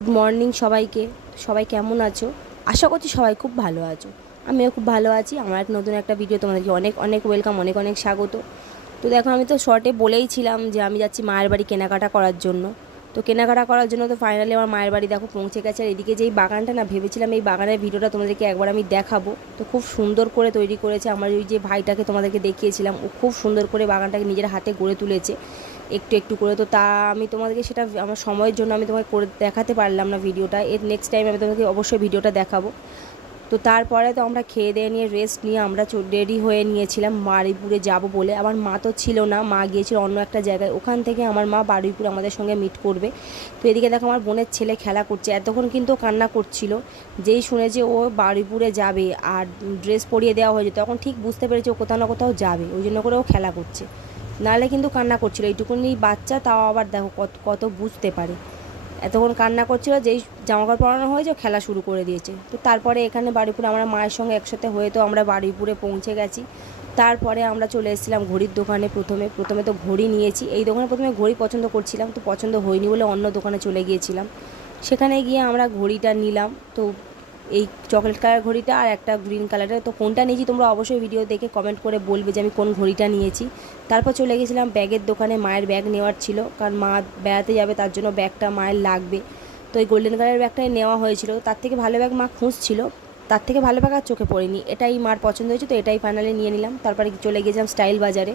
Good morning সবাইকে। সবাই কেমন আছো? আশা করছি সবাই খুব ভালো আছো। আমিও খুব ভালো আছি। আমার এক নতুন একটা ভিডিও তোমাদেরকে অনেক অনেক ওয়েলকাম অনেক অনেক স্বাগত। তো দেখো, আমি তো শর্টে বলেইছিলাম যে আমি যাচ্ছি মায়ের বাড়ি কেনাকাটা করার জন্য। তো কেনাকাটা করার জন্য তো ফাইনালি আমার মায়ের বাড়ি দেখো পৌঁছে গেছে। আর এদিকে যেই বাগানটা না, ভেবেছিলাম এই বাগানের ভিডিওটা তোমাদেরকে একবার আমি দেখাবো। তো খুব সুন্দর করে তৈরি করেছে। আমার ওই যে ভাইটাকে তোমাদেরকে দেখিয়েছিলাম। ও খুব সুন্দর করে বাগানটাকে নিজের হাতে গড়ে তুলেছে। একটু একটু করে। তো তা আমি তোমাদেরকে সেটা আমার সময়ের জন্য আমি তোমাকে করে দেখাতে পারলাম না ভিডিওটা। এর নেক্সট টাইম আমি তোমাকে অবশ্যই ভিডিওটা দেখাবো। তো তারপরে তো আমরা খেয়ে দিয়ে নিয়ে রেস্ট নিয়ে আমরা রেডি হয়ে নিয়েছিলাম বারুইপুরে যাব বলে। আমার মা তো ছিল না, মা গিয়েছিল অন্য একটা জায়গায়। ওখান থেকে আমার মা বারুইপুর আমাদের সঙ্গে মিট করবে। তো এদিকে দেখো আমার বোনের ছেলে খেলা করছে। এতক্ষণ কিন্তু কান্না করছিল। যেই শুনেছে ও বারুইপুরে যাবে আর ড্রেস পরিয়ে দেওয়া হয়েছে, তখন ঠিক বুঝতে পেরেছে ও কোথাও না কোথাও যাবে। ওই জন্য করে ও খেলা করছে। নাহলে কিন্তু কান্না করছিল। এইটুকুনি বাচ্চা, তাও আবার দেখো কত কত বুঝতে পারে। এতক্ষণ কান্না করছিল যেই জামাকাপড় পরানো হয়েছে, খেলা শুরু করে দিয়েছে। তো তারপরে এখানে বারুইপুরে আমরা মায়ের সঙ্গে একসাথে হয়ে তো আমরা বারুইপুরে পৌঁছে গেছি। তারপরে আমরা চলে এসেছিলাম ঘড়ির দোকানে প্রথমে। প্রথমে তো ঘড়ি নিয়েছি। এই দোকানে প্রথমে ঘড়ি পছন্দ করছিলাম, তো পছন্দ হয়নি বলে অন্য দোকানে চলে গিয়েছিলাম। সেখানে গিয়ে আমরা ঘড়িটা নিলাম। তো এই চকলেট কালার ঘড়িটা আর একটা গ্রিন কালারের তো কোনটা নিয়েছি তোমরা অবশ্যই ভিডিও দেখে কমেন্ট করে বলবে যে আমি কোন ঘড়িটা নিয়েছি। তারপর চলে গেছিলাম ব্যাগের দোকানে, মায়ের ব্যাগ নেওয়ার ছিল। কারণ মা বেড়াতে যাবে, তার জন্য ব্যাগটা মায়ের লাগবে। তো এই গোল্ডেন কালারের ব্যাগটাই নেওয়া হয়েছিল। তার থেকে ভালো ব্যাগ মা খুঁজছিল। তার থেকে ভালো ব্যাগ আর চোখে পড়েনি। এটাই মার পছন্দ হয়েছে, তো এটাই ফাইনালি নিয়ে নিলাম। তারপরে চলে গেছিলাম স্টাইল বাজারে।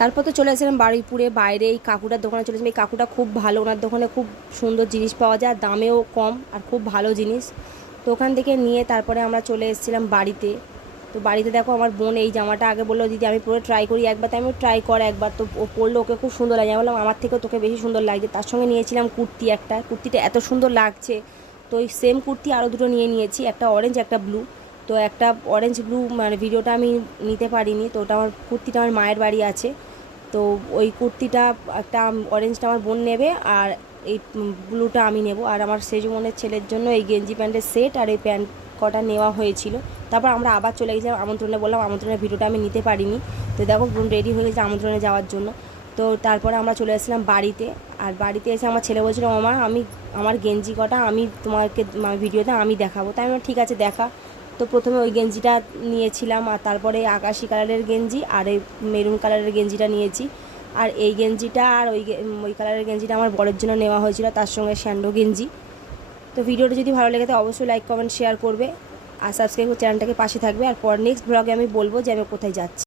তারপর তো চলে এসেছিলাম বারুইপুরে, বাইরে এই কাকুটার দোকানে চলে এই কাকুটা খুব ভালো, ওনার দোকানে খুব সুন্দর জিনিস পাওয়া যায় দামেও কম আর খুব ভালো জিনিস। তো ওখান থেকে নিয়ে তারপরে আমরা চলে এসেছিলাম বাড়িতে। তো বাড়িতে দেখো আমার বোন এই জামাটা আগে বলল, দিদি, আমি পুরো ট্রাই করি একবার, তাই আমি ট্রাই কর একবার। তো ও পরলো ওকে খুব সুন্দর লাগে। বললাম, আমার থেকেও তোকে বেশি সুন্দর লাগছে। তার সঙ্গে নিয়েছিলাম কুর্তি একটা। কুর্তিটা এত সুন্দর লাগছে। তো ওই সেম কুর্তি আরও দুটো নিয়ে নিয়েছি, একটা অরেঞ্জ একটা ব্লু তো একটা অরেঞ্জ ব্লু মানে ভিডিওটা আমি নিতে পারিনি, তো ওটা আমার, কুর্তিটা আমার মায়ের বাড়ি আছে। তো ওই কুর্তিটা, একটা অরেঞ্জটা আমার বোন নেবে আর এই ব্লুটা আমি নেব। আর আমার সেজমনের ছেলের জন্য এই গেঞ্জি প্যান্টের সেট আর এই প্যান্ট কটা নেওয়া হয়েছিল। তারপর আমরা আবার চলে গেছিলাম আমন্ত্রণে, বললাম আমন্ত্রণের ভিডিওটা আমি নিতে পারিনি। তো দেখো, বোন রেডি হয়ে গেছে আমন্ত্রণে যাওয়ার জন্য। তো তারপরে আমরা চলে এসেছিলাম বাড়িতে। আর বাড়িতে এসে আমার ছেলে বলছিল মামা আমি, আমার গেঞ্জি কটা আমি তোমাকে ভিডিওতে আমি দেখাবো। তাই আমি ঠিক আছে, দেখা। তো প্রথমে ওই গেঞ্জিটা নিয়েছিলাম আর তারপরে আকাশি কালারের গেঞ্জি আর এই মেরুন কালারের গেঞ্জিটা নিয়েছি। আর এই গেঞ্জিটা আর ওই ওই কালারের গেঞ্জিটা আমার বরের জন্য নেওয়া হয়েছিল, তার সঙ্গে স্যান্ডো গেঞ্জি। তো ভিডিওটা যদি ভালো লেগে থাকে, অবশ্যই লাইক কমেন্ট শেয়ার করবে। আর সাবস্ক্রাইব করে চ্যানেলটাকে পাশে থাকবে। আর পর নেক্সট ব্লগে আমি বলব যে আমি কোথায় যাচ্ছি।